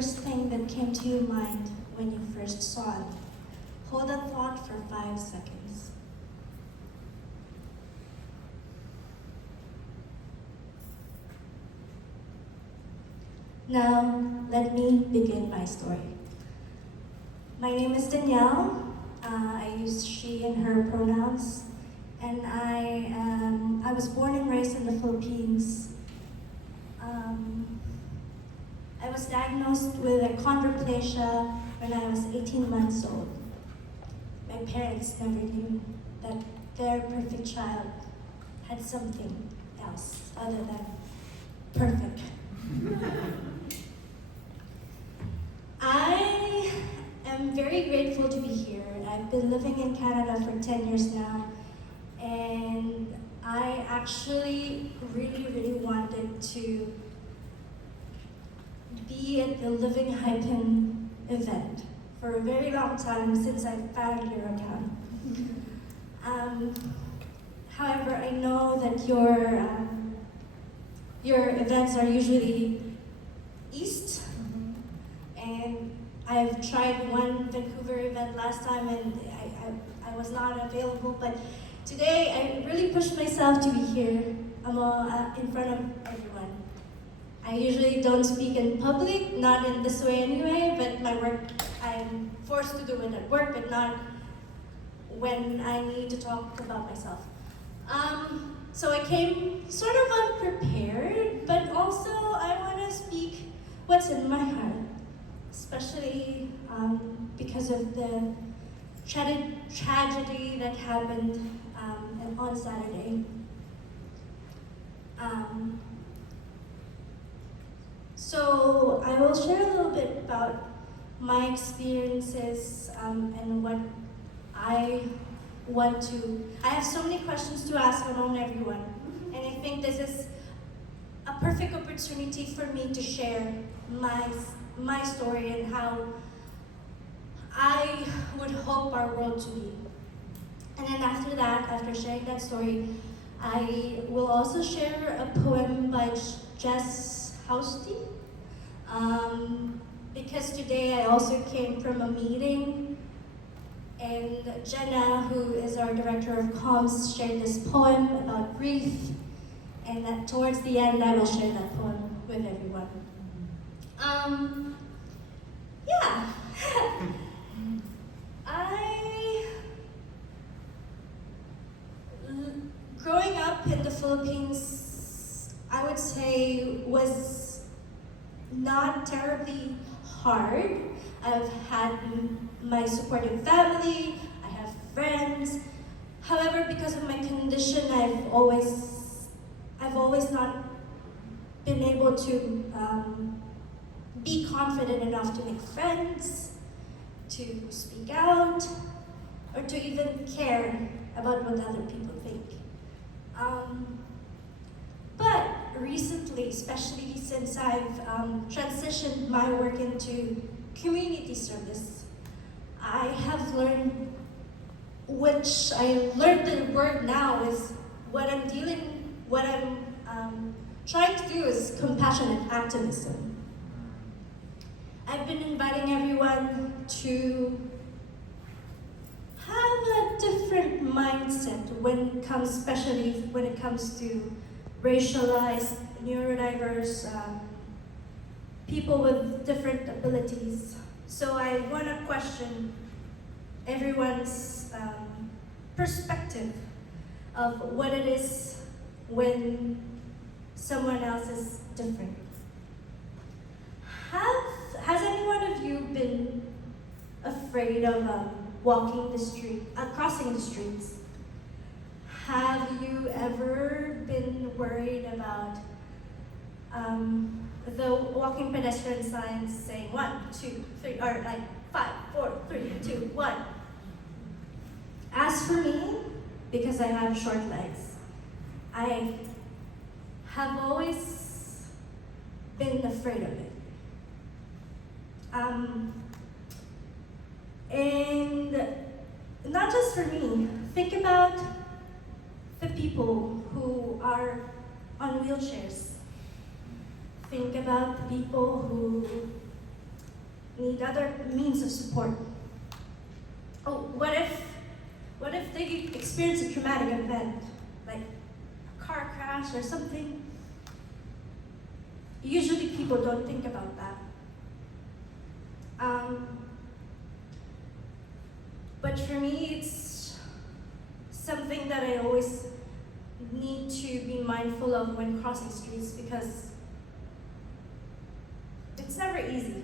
first thing that came to your mind when you first saw it? Hold that thought for 5 seconds. Now, let me begin my story. My name is Danielle. I use she and her pronouns. And I was born and raised in the Philippines. I was diagnosed with achondroplasia when I was 18 months old. My parents never knew that their perfect child had something else other than perfect. I am very grateful to be here. I've been living in Canada for 10 years now, and I actually really wanted to be at the Living Hypen event for a very long time since I found your account. However, I know that your events are usually east, and I've tried one Vancouver event last time and I was not available, but today I really pushed myself to be here in front of everyone. I usually don't speak in public, not in this way anyway, but my work, I'm forced to do it at work, but not when I need to talk about myself. So I came sort of unprepared, but also I want to speak what's in my heart, especially because of the tragedy that happened on Saturday. So I will share a little bit about my experiences and what I want to. I have so many questions to ask on everyone, and I think this is a perfect opportunity for me to share my story and how I would hope our world to be. And then after that, after sharing that story, I will also share a poem by Jess Housty. Because today I also came from a meeting, and Jenna, who is our director of comms, shared this poem about grief, and that towards the end I will share that poem with everyone. Yeah. Growing up in the Philippines, I would say was not terribly hard. I've had my supportive family, I have friends. However, because of my condition, I've always not been able to be confident enough to make friends, to speak out, or to even care about what other people think. But recently, especially since I've transitioned my work into community service, I have learned, which I learned the word now is what I'm trying to do is compassionate activism. I've been inviting everyone to have a different mindset especially when it comes to racialized, neurodiverse people with different abilities. So I want to question everyone's perspective of what it is when someone else is different. Has any one of you been afraid of crossing the streets? Have you ever been worried about the walking pedestrian signs saying 1, 2, 3, or like 5, 4, 3, 2, 1? As for me, because I have short legs, I have always been afraid of it. And not just for me, think about the people who are on wheelchairs. Think about the people who need other means of support. Oh, what if they experience a traumatic event, like a car crash or something? Usually people don't think about that. But for me, it's something that I always need to be mindful of when crossing streets, because it's never easy.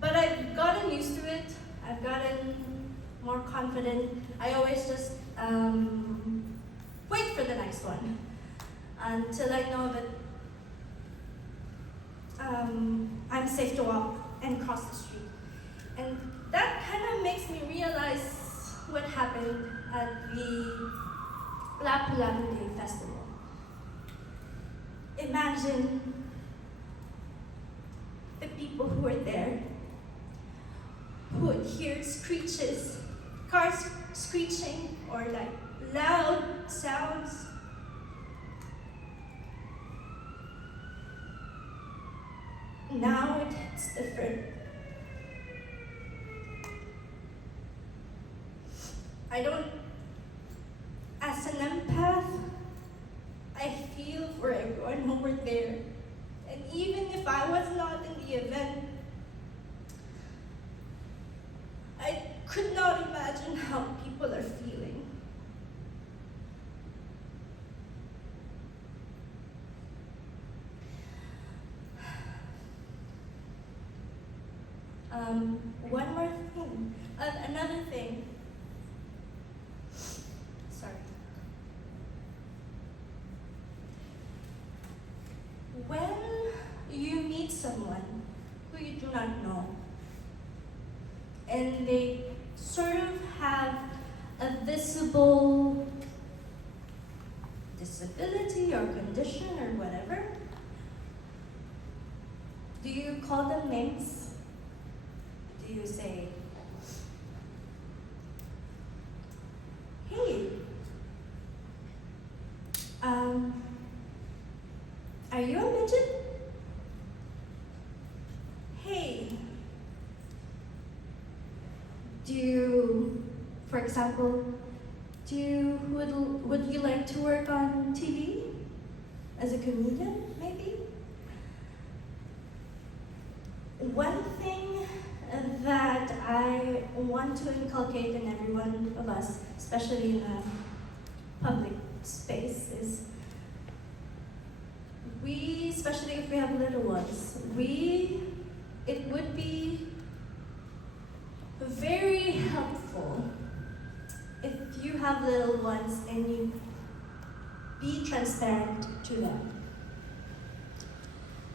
But I've gotten used to it. I've gotten more confident. I always just wait for the next one until I know that I'm safe to walk and cross the street. And that kind of makes me realize what happened at the Lapu Lapu Festival. Imagine the people who were there, who would hear screeches, cars screeching, or like loud sounds. Now it hits different. As an empath, I feel for everyone who were there. And even if I was not in the event, I could not imagine how people are feeling. One more thing, another thing. Sorry. When you meet someone who you do not know, and they sort of have a visible disability or condition or whatever, do you call them names? Do you say, hey, are you a midget? Hey, for example, would you like to work on TV as a comedian, maybe? One thing that I want to inculcate in every one of us, especially in a public space, is especially if we have little ones, it would be very helpful if you have little ones and you be transparent to them.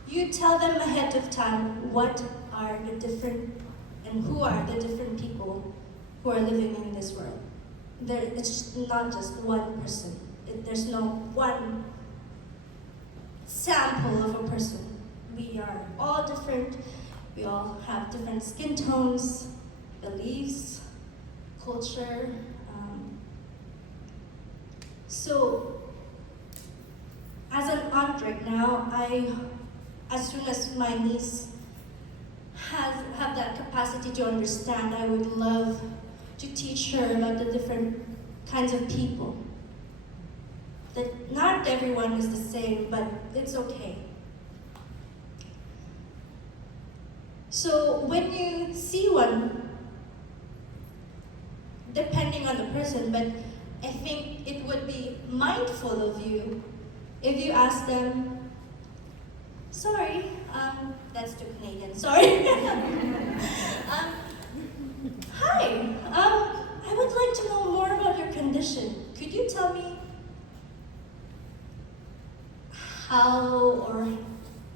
You tell them ahead of time what are the different and who are the different people who are living in this world. It's not just one person. There's no one sample of a person. We are all different. We all have different skin tones, beliefs, culture. So, as an aunt right now, as soon as my niece have that capacity to understand, I would love to teach her about the different kinds of people. That not everyone is the same, but it's okay. So when you see one, depending on the person, but I think it would be mindful of you if you ask them, sorry, that's too Canadian, sorry. Hi, I would like to know more about your condition. Could you tell me how or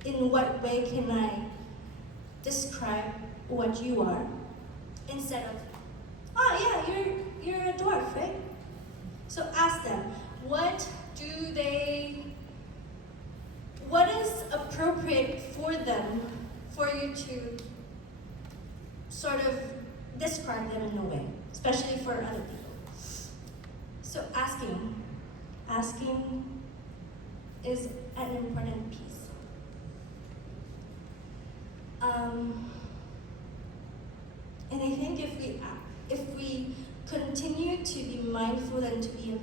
in what way can I describe what you are? Instead of, oh yeah, you're a dwarf, right? So ask them, what is appropriate for them, for you to sort of describe them in a way, especially for other people. So asking is an important piece. And I think if we continue to be mindful and to be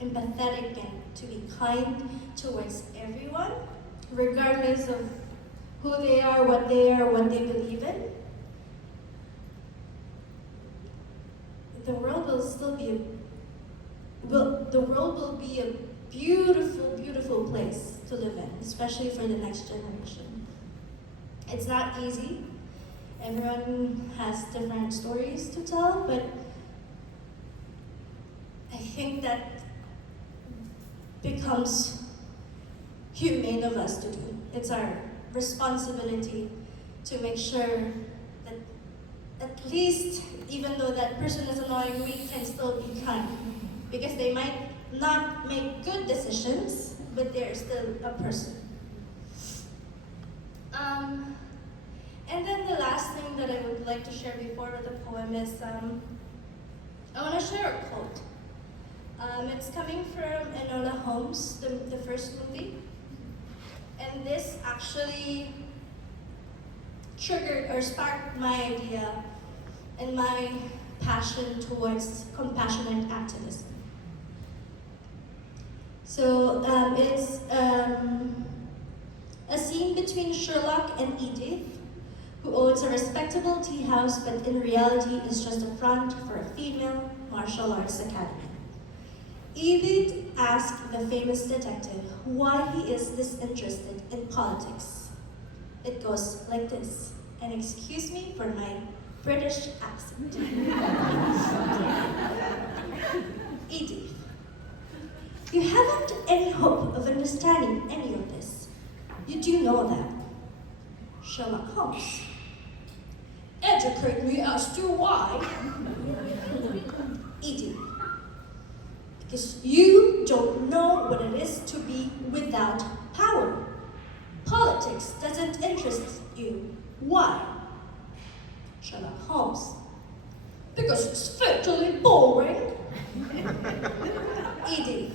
empathetic and to be kind towards everyone, regardless of who they are, what they believe in, the world will still be the world will be a beautiful, beautiful place to live in, especially for the next generation. It's not easy. Everyone has different stories to tell, but I think that becomes humane of us to do. It's our responsibility to make sure that at least, even though that person is annoying, we can still be kind. Because they might not make good decisions, but they're still a person. And then the last thing that I would like to share before the poem is, I want to share a quote. It's coming from Enola Holmes, the first movie. And this actually triggered or sparked my idea and my passion towards compassionate activism. So it's a scene between Sherlock and Edith, who owns a respectable tea house, but in reality is just a front for a female martial arts academy. Edith asks the famous detective why he is disinterested in politics. It goes like this, and excuse me for my British accent. Edith, you haven't any hope of understanding any of this. You do know that. Sherlock Holmes. Educate me as to why. Edith. Because you don't know what it is to be without power. Politics doesn't interest you. Why? Sherlock Holmes. Because it's fatally boring. Edith.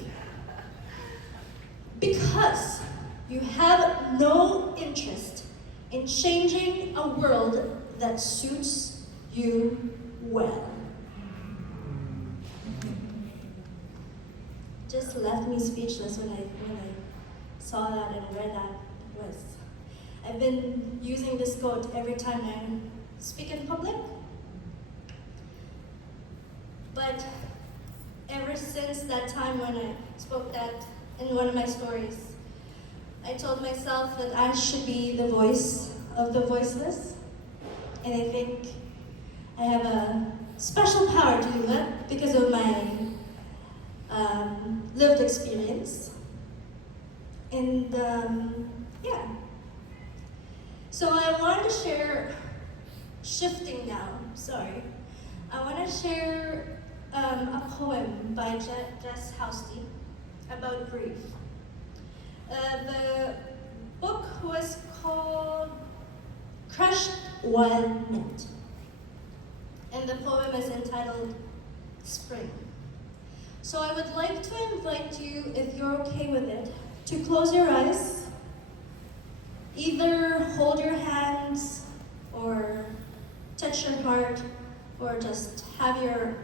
Because you have no interest in changing a world that suits you well. Just left me speechless when I saw that and read that. I've been using this quote every time I speak in public. But ever since that time when I spoke that in one of my stories, I told myself that I should be the voice of the voiceless. And I think I have a special power to do that because of my lived experience. And yeah. So I wanted to share, shifting now, sorry. I want to share a poem by Jess Housty about grief. The book was called Crushed While Knit. And the poem is entitled Spring. So I would like to invite you, if you're okay with it, to close your eyes. Either hold your hands or touch your heart, or just have your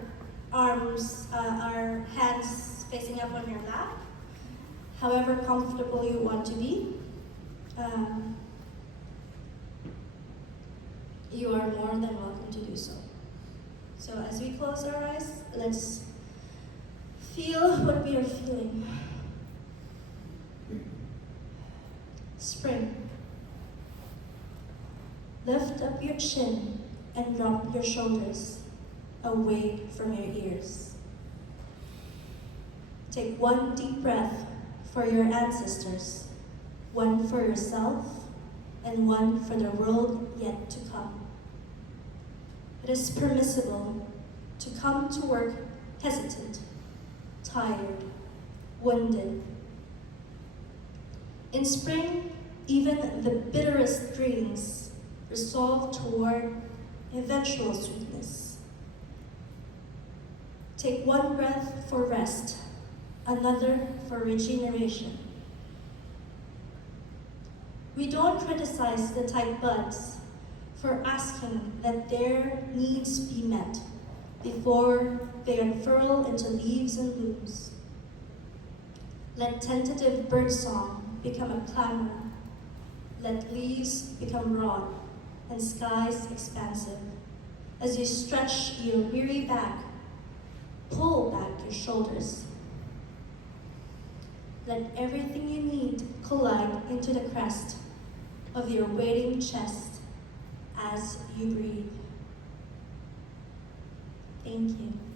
arms, or hands facing up on your lap, however comfortable you want to be. You are more than welcome to do so. So as we close our eyes, let's feel what we are feeling. Spring. Lift up your chin and drop your shoulders away from your ears. Take one deep breath for your ancestors, one for yourself, and one for the world yet to come. It is permissible to come to work hesitant, tired, wounded. In spring, even the bitterest dreams resolve toward eventual sweetness. Take one breath for rest, another for regeneration. We don't criticize the tight buds for asking that their needs be met before they unfurl into leaves and blooms. Let tentative birdsong become a clamor. Let leaves become broad and skies expansive. As you stretch your weary back, pull back your shoulders. Let everything you need collide into the crest of your waiting chest as you breathe. Thank you.